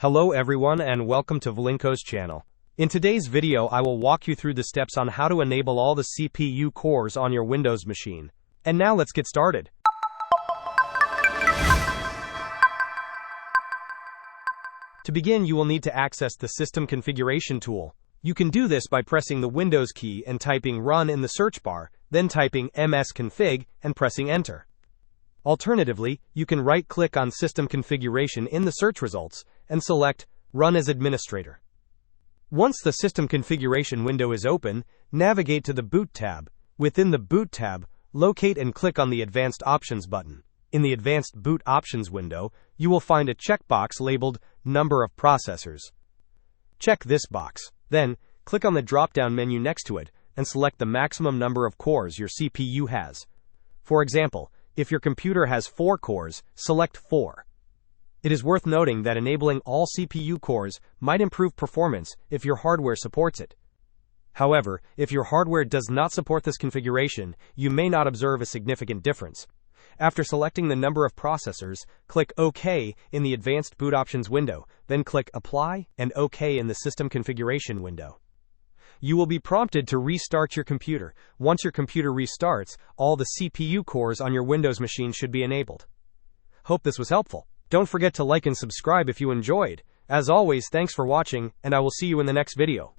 Hello everyone and welcome to Vlinkoz channel. In today's video I will walk you through the steps on how to enable all the CPU cores on your Windows machine. And now let's get started. To begin, you will need to access the System Configuration tool. You can do this by pressing the Windows key and typing Run in the search bar, then typing msconfig and pressing Enter. Alternatively, you can right-click on System Configuration in the search results and select Run as Administrator. Once the System Configuration window is open, navigate to the Boot tab. Within the Boot tab, locate and click on the Advanced Options button. In the Advanced Boot Options window, you will find a checkbox labeled Number of Processors. Check this box. Then, click on the drop-down menu next to it and select the maximum number of cores your CPU has. For example, if your computer has 4 cores, select 4. It is worth noting that enabling all CPU cores might improve performance if your hardware supports it. However, if your hardware does not support this configuration, you may not observe a significant difference. After selecting the number of processors, click OK in the Advanced Boot Options window, then click Apply and OK in the System Configuration window. You will be prompted to restart your computer. Once your computer restarts, all the CPU cores on your Windows machine should be enabled. Hope this was helpful. Don't forget to like and subscribe if you enjoyed. As always, thanks for watching, and I will see you in the next video.